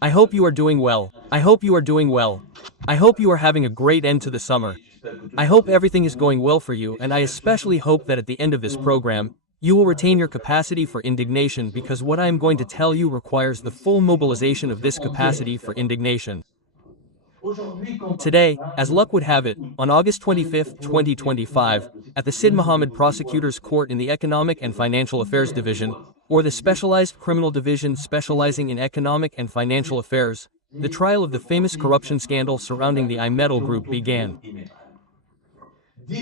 I hope you are doing well. I hope you are doing well. I hope you are having a great end to the summer. I hope everything is going well for you, and I especially hope that at the end of this program, you will retain your capacity for indignation, because what I am going to tell you requires the full mobilization of this capacity for indignation. Today, as luck would have it, on August 25, 2025, at the Sid Mohammed Prosecutor's Court in the Economic and Financial Affairs Division, or the Specialized Criminal Division specializing in economic and financial affairs, the trial of the famous corruption scandal surrounding the iMetal Group began.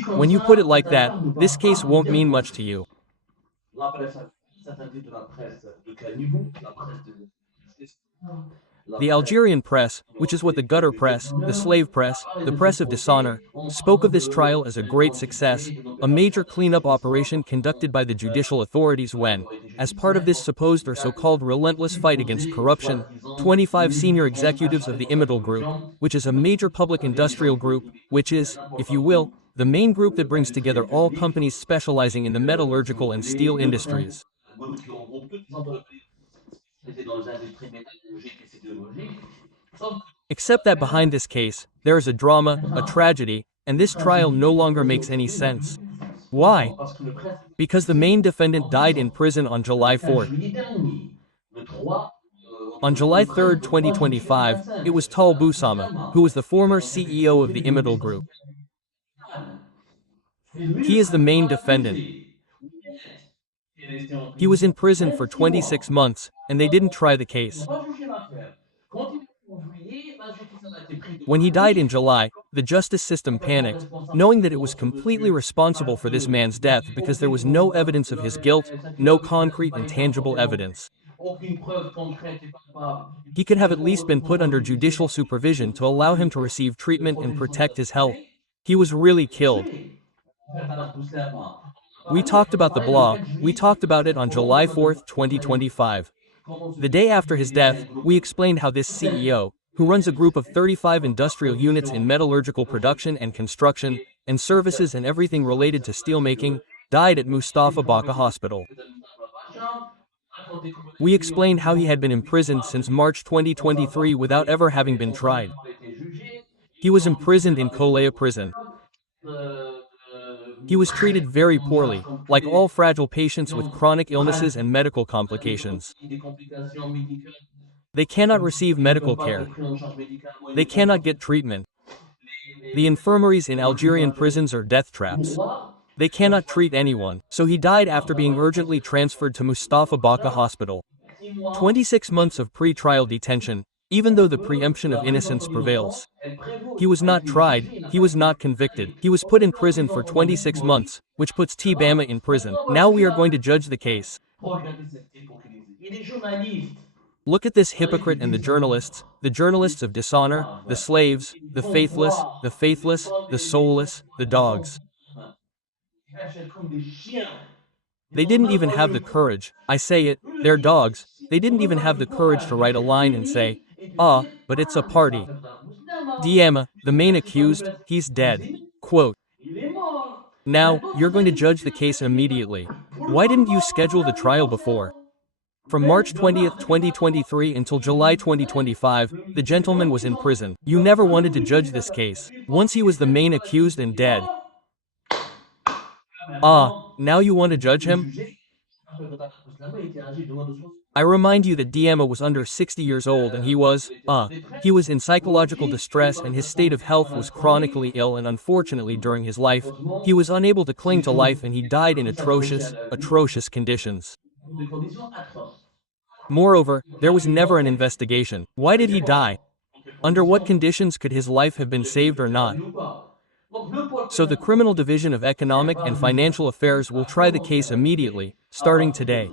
When you put it like that, this case won't mean much to you. The Algerian press, which is what the gutter press, the slave press, the press of dishonor, spoke of this trial as a great success, a major cleanup operation conducted by the judicial authorities when, as part of this supposed or so-called relentless fight against corruption, 25 senior executives of the iMetal Group, which is a major public industrial group, which is, if you will, the main group that brings together all companies specializing in the metallurgical and steel industries. Except that behind this case, there is a drama, a tragedy, and this trial no longer makes any sense. Why? Because the main defendant died in prison on July 4. On July 3, 2025, it was Tarek Bouslama, who was the former CEO of the iMetal Group. He is the main defendant. He was in prison for 26 months, and they didn't try the case. When he died in July, the justice system panicked, knowing that it was completely responsible for this man's death because there was no evidence of his guilt, no concrete and tangible evidence. He could have at least been put under judicial supervision to allow him to receive treatment and protect his health. He was really killed. We talked about the blog, we talked about it on July 4, 2025. The day after his death, we explained how this CEO, who runs a group of 35 industrial units in metallurgical production and construction, and services and everything related to steelmaking, died at Mustafa Baka Hospital. We explained how he had been imprisoned since March 2023 without ever having been tried. He was imprisoned in Kolea prison. He was treated very poorly, like all fragile patients with chronic illnesses and medical complications. They cannot receive medical care. They cannot get treatment. The infirmaries in Algerian prisons are death traps. They cannot treat anyone, so he died after being urgently transferred to Mustafa Baka Hospital. 26 months of pre-trial detention, even though the presumption of innocence prevails. He was not tried, he was not convicted, he was put in prison for 26 months, which puts Bama in prison. Now we are going to judge the case. Look at this hypocrite and the journalists of dishonor, the slaves, the faithless, the soulless, the dogs. They didn't even have the courage, I say it, they're dogs, they didn't even have the courage to write a line and say, "Ah, but it's a party." Diema, the main accused, he's dead. Quote. Now, you're going to judge the case immediately. Why didn't you schedule the trial before? From March 20, 2023 until July 2025, the gentleman was in prison. You never wanted to judge this case. Once he was the main accused and dead. Ah, now you want to judge him? I remind you that Diema was under 60 years old and he was in psychological distress and his state of health was chronically ill, and unfortunately during his life, he was unable to cling to life and he died in atrocious conditions. Moreover, there was never an investigation. Why did he die? Under what conditions could his life have been saved or not? So the Criminal Division of Economic and Financial Affairs will try the case immediately, starting today.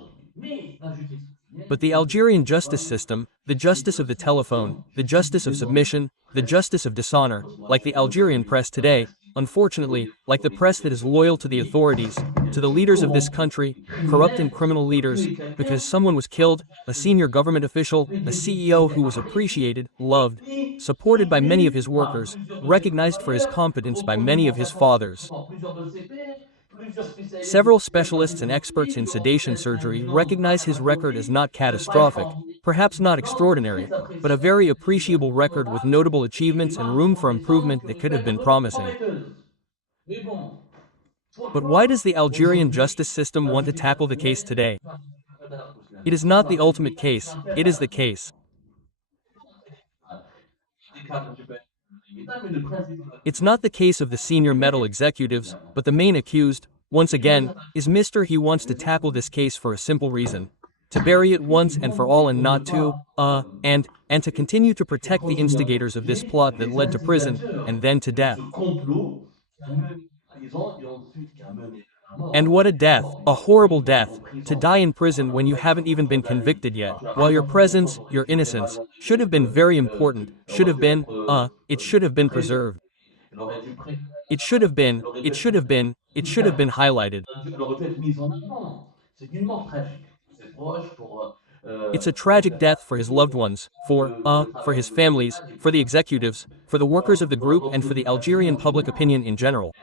But the Algerian justice system, the justice of the telephone, the justice of submission, the justice of dishonor, like the Algerian press today, unfortunately, like the press that is loyal to the authorities, to the leaders of this country, corrupt and criminal leaders, because someone was killed, a senior government official, a CEO who was appreciated, loved, supported by many of his workers, recognized for his competence by many of his fathers. Several specialists and experts in sedation surgery recognize his record as not catastrophic, perhaps not extraordinary, but a very appreciable record with notable achievements and room for improvement that could have been promising. But why does the Algerian justice system want to tackle the case today? It is not the ultimate case, it is the case. It's not the case of the senior metal executives, but the main accused, once again, is Mr. He wants to tackle this case for a simple reason. To bury it once and for all and not to, and to continue to protect the instigators of this plot that led to prison, and then to death. And what a death, a horrible death, to die in prison when you haven't even been convicted yet, while your presence, your innocence, should have been very important, should have been, it should have been preserved. It should have been, it should have been, it should have been highlighted. It's a tragic death for his loved ones, for his families, for the executives, for the workers of the group and for the Algerian public opinion in general.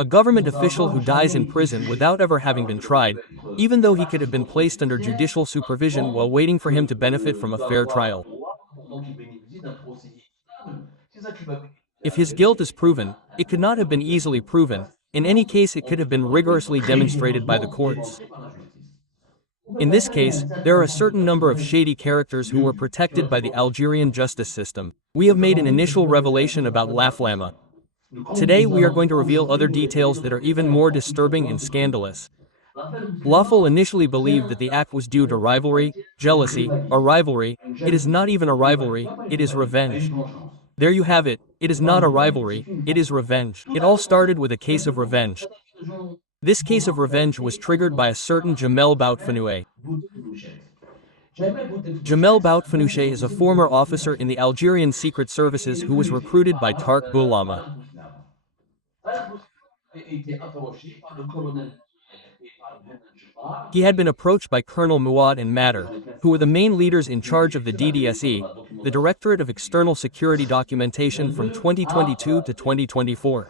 A government official who dies in prison without ever having been tried, even though he could have been placed under judicial supervision while waiting for him to benefit from a fair trial. If his guilt is proven, it could not have been easily proven. In any case, it could have been rigorously demonstrated by the courts. In this case, there are a certain number of shady characters who were protected by the Algerian justice system. We have made an initial revelation about Laflamme. Today we are going to reveal other details that are even more disturbing and scandalous. Lawful initially believed that the act was due to rivalry, jealousy, or rivalry. It is not even a rivalry, it is revenge. There you have it, it is not a rivalry, it is revenge. It all started with a case of revenge. This case of revenge was triggered by a certain Jamel Bouteflika. Jamel Bouteflika is a former officer in the Algerian secret services who was recruited by Tarek Bouslama. He had been approached by Colonel Muad and Matter, who were the main leaders in charge of the DDSE, the Directorate of External Security Documentation from 2022 to 2024.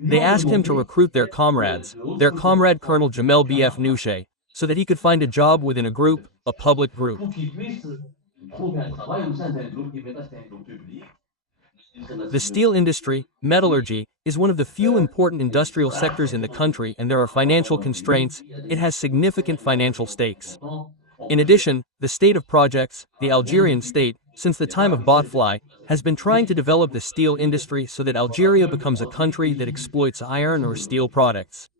They asked him to recruit their comrade Colonel Jamel BF Nouche, so that he could find a job within a group, a public group. The steel industry, metallurgy, is one of the few important industrial sectors in the country, and there are financial constraints. It has significant financial stakes. In addition, the state of projects, the Algerian state, since the time of Bouteflika, has been trying to develop the steel industry so that Algeria becomes a country that exploits iron or steel products.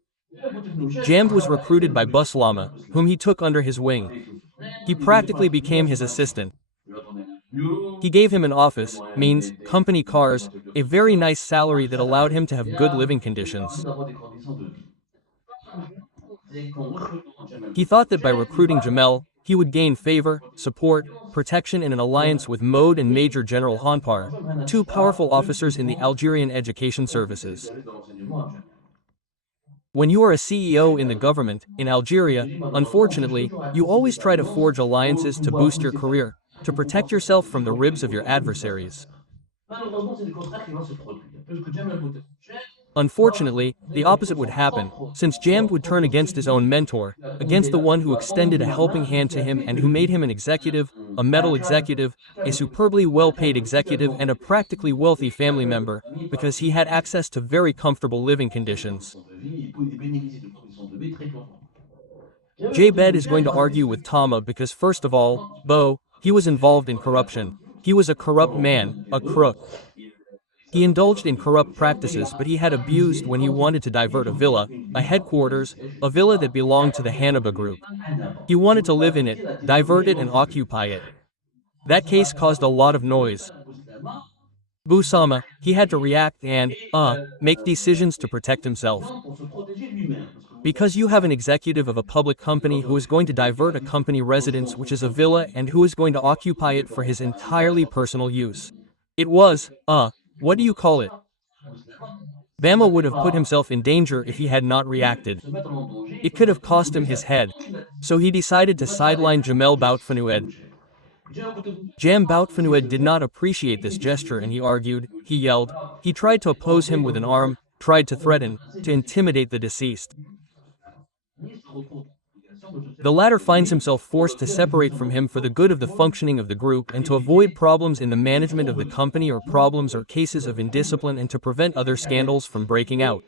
Jamd was recruited by Bouslama, whom he took under his wing. He practically became his assistant. He gave him an office, means, company cars, a very nice salary that allowed him to have good living conditions. He thought that by recruiting Jamel, he would gain favor, support, protection and an alliance with Mode and Major General Honpar, two powerful officers in the Algerian education services. When you are a CEO in the government, in Algeria, unfortunately, you always try to forge alliances to boost your career, to protect yourself from the ribs of your adversaries. Unfortunately, the opposite would happen, since Jamd would turn against his own mentor, against the one who extended a helping hand to him and who made him an executive, a metal executive, a superbly well-paid executive and a practically wealthy family member, because he had access to very comfortable living conditions. Jabed is going to argue with Tama because first of all, he was involved in corruption. He was a corrupt man, a crook. He indulged in corrupt practices, but he had abused when he wanted to divert a villa, a headquarters, a villa that belonged to the Hannaba group. He wanted to live in it, divert it and occupy it. That case caused a lot of noise. Bouslama, he had to react and, make decisions to protect himself. Because you have an executive of a public company who is going to divert a company residence which is a villa and who is going to occupy it for his entirely personal use. It was, what do you call it? Bama would have put himself in danger if he had not reacted. It could have cost him his head. So he decided to sideline Jamel Bouteflika. Jam Bouteflika did not appreciate this gesture and he argued, he yelled, he tried to oppose him with an arm, tried to threaten, to intimidate the deceased. The latter finds himself forced to separate from him for the good of the functioning of the group and to avoid problems in the management of the company or problems or cases of indiscipline and to prevent other scandals from breaking out.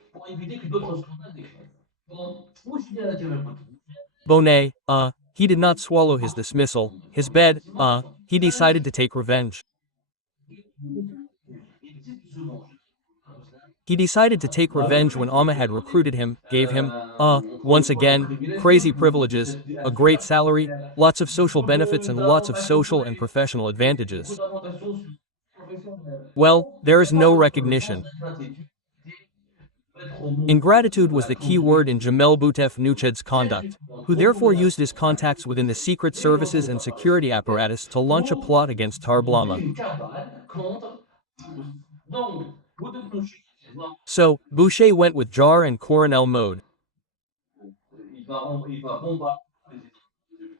Bonnet, he did not swallow his dismissal, his bed, he decided to take revenge. He decided to take revenge when Amma had recruited him, gave him, once again, crazy privileges, a great salary, lots of social benefits and lots of social and professional advantages. Well, there is no recognition. Ingratitude was the key word in Jamel Boutef Nouched's conduct, who therefore used his contacts within the secret services and security apparatus to launch a plot against Tarek Bouslama. So, Boucher went with Jar and Coronel mode.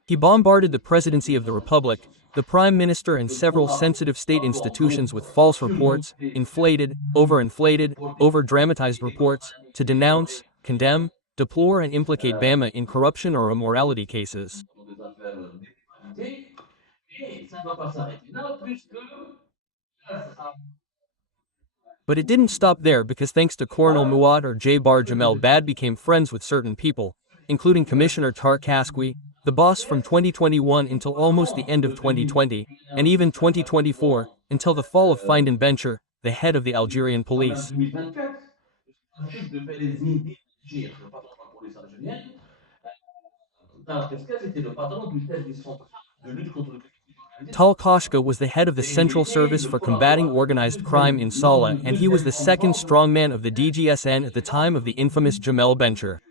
He bombarded the presidency of the Republic, the Prime Minister and several sensitive state institutions with false reports, inflated, overinflated, over-dramatized reports, to denounce, condemn, deplore and implicate Bama in corruption or immorality cases. But it didn't stop there because thanks to Coronel Muad or J-Bar Jamel Bad became friends with certain people, including Commissioner Tarek Bouslama, the boss from 2021 until almost the end of 2020, and even 2024, until the fall of Finden Bencher, the head of the Algerian police. Tal Koshka was the head of the Central Service for Combating Organized Crime in Salah and he was the second strongman of the DGSN at the time of the infamous Jamel Bencher.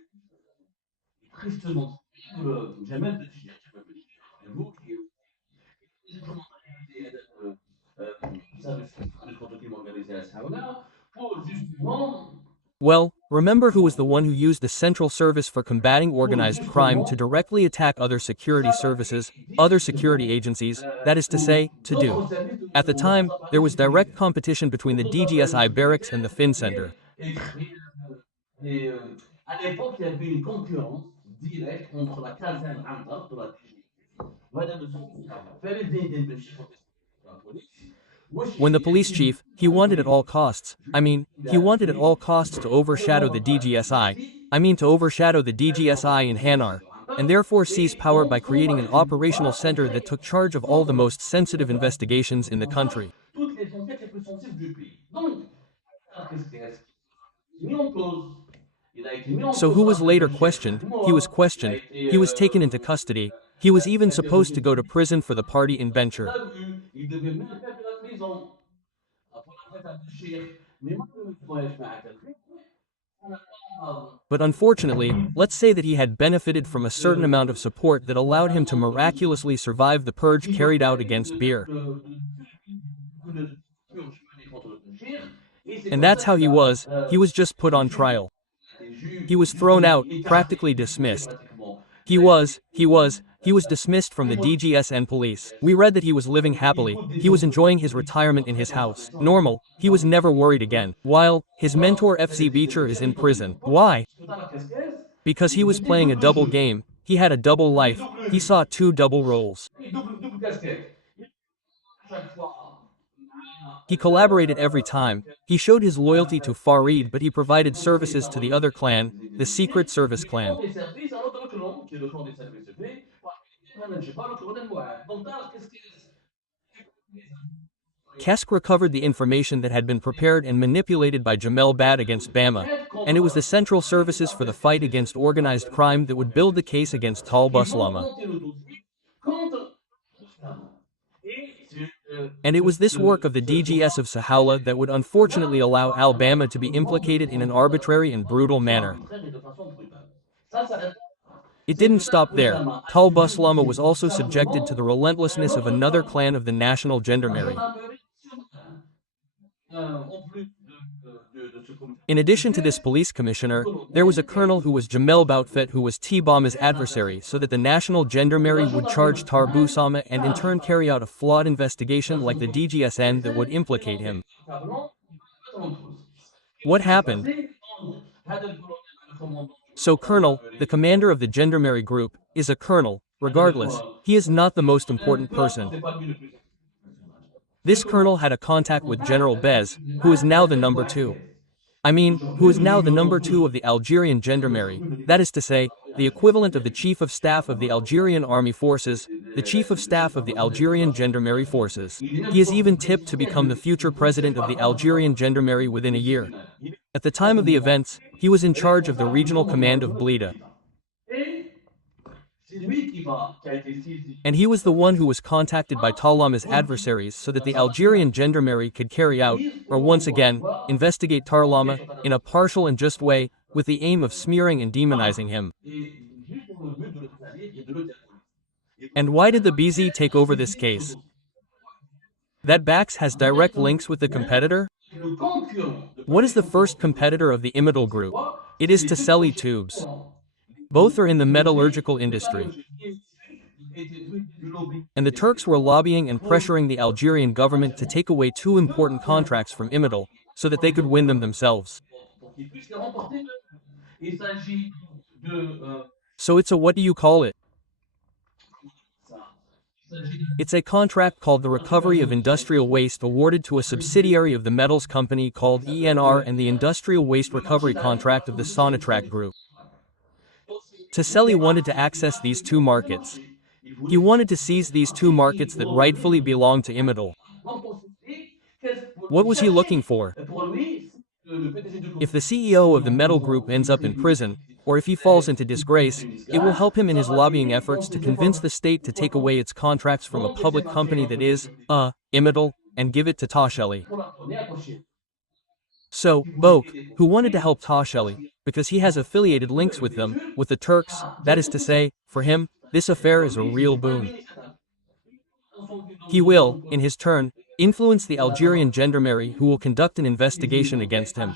Well, remember who was the one who used the Central Service for Combating Organized Crime to directly attack other security services, other security agencies, that is to say, to do. At the time, there was direct competition between the DGSI barracks and the Fin Center. When the police chief, he wanted at all costs, he wanted at all costs to overshadow the DGSI, to overshadow the DGSI in Hanar, and therefore seize power by creating an operational center that took charge of all the most sensitive investigations in the country. So who was later questioned, he was taken into custody, he was even supposed to go to prison for the party in Bencher. But unfortunately, let's say that he had benefited from a certain amount of support that allowed him to miraculously survive the purge carried out against Beer. And that's how he was just put on trial. He was thrown out, practically dismissed. He was dismissed from the DGSN police. We read that he was living happily, he was enjoying his retirement in his house. Normal, he was never worried again. While his mentor FZ Beecher is in prison. Why? Because he was playing a double game, he had a double life, he saw two double roles. He collaborated every time, he showed his loyalty to Farid but he provided services to the other clan, the Secret Service clan. Kesk recovered the information that had been prepared and manipulated by Jamel Bad against Bama, and it was the Central Services for the Fight Against Organized Crime that would build the case against Tarek Bouslama. And it was this work of the DGS of Sahala that would unfortunately allow Al-Bama to be implicated in an arbitrary and brutal manner. It didn't stop there. Tarek Bouslama was also subjected to the relentlessness of another clan of the National Gendarmerie. In addition to this police commissioner, there was a colonel who was Jamel Boutfet who was T-Bama's adversary so that the National Gendarmerie would charge Tarek Bouslama and in turn carry out a flawed investigation like the DGSN that would implicate him. What happened? So Colonel, the commander of the gendarmerie group, is a colonel. Regardless, he is not the most important person. This colonel had a contact with General Bez, who is now the number two. Who is now the number two of the Algerian gendarmerie, that is to say, the equivalent of the chief of staff of the Algerian army forces, the chief of staff of the Algerian gendarmerie forces. He is even tipped to become the future president of the Algerian gendarmerie within a year. At the time of the events, he was in charge of the regional command of Blida. And he was the one who was contacted by Tarlama's adversaries so that the Algerian gendarmerie could carry out, or once again, investigate Tarlama, in a partial and just way, with the aim of smearing and demonizing him. And why did the BZ take over this case? That Bax has direct links with the competitor? What is the first competitor of the Imidal group? It is Taselli Tubes. Both are in the metallurgical industry. And the Turks were lobbying and pressuring the Algerian government to take away two important contracts from Imidal, so that they could win them themselves. So it's a what do you call it? It's a contract called the Recovery of Industrial Waste awarded to a subsidiary of the metals company called ENR and the Industrial Waste Recovery contract of the Sonatrach Group. Taselli wanted to access these two markets. He wanted to seize these two markets that rightfully belonged to Imidal. What was he looking for? If the CEO of the metal group ends up in prison, or if he falls into disgrace, it will help him in his lobbying efforts to convince the state to take away its contracts from a public company that is, Imidal, and give it to Taselli. So, Boke, who wanted to help Taselli, because he has affiliated links with them, with the Turks, that is to say, for him, this affair is a real boon. He will, in his turn, influence the Algerian gendarmerie who will conduct an investigation against him.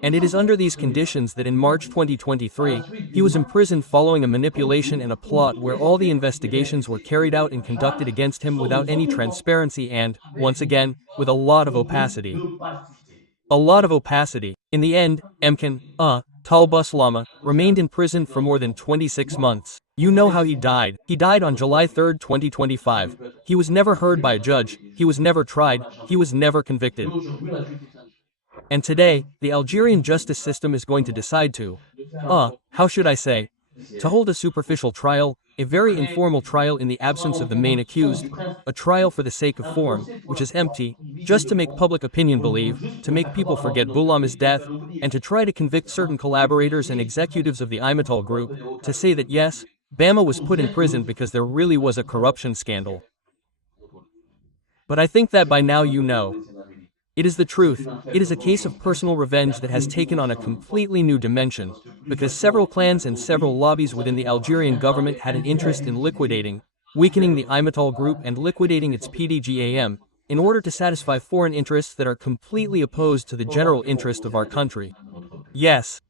And it is under these conditions that in March 2023, he was imprisoned following a manipulation and a plot where all the investigations were carried out and conducted against him without any transparency and, once again, with a lot of opacity. A lot of opacity. In the end, Emkin, Tarek Bouslama, remained in prison for more than 26 months. You know how he died. He died on July 3, 2025. He was never heard by a judge, he was never tried, he was never convicted. And today, the Algerian justice system is going to decide to, how should I say, to hold a superficial trial, a very informal trial in the absence of the main accused, a trial for the sake of form, which is empty, just to make public opinion believe, to make people forget Boulama's death, and to try to convict certain collaborators and executives of the Imidal group, to say that yes, Bama was put in prison because there really was a corruption scandal. But I think that by now you know. It is the truth. It is a case of personal revenge that has taken on a completely new dimension, because several clans and several lobbies within the Algerian government had an interest in liquidating, weakening the Imidal group and liquidating its PDGAM, in order to satisfy foreign interests that are completely opposed to the general interest of our country. Yes,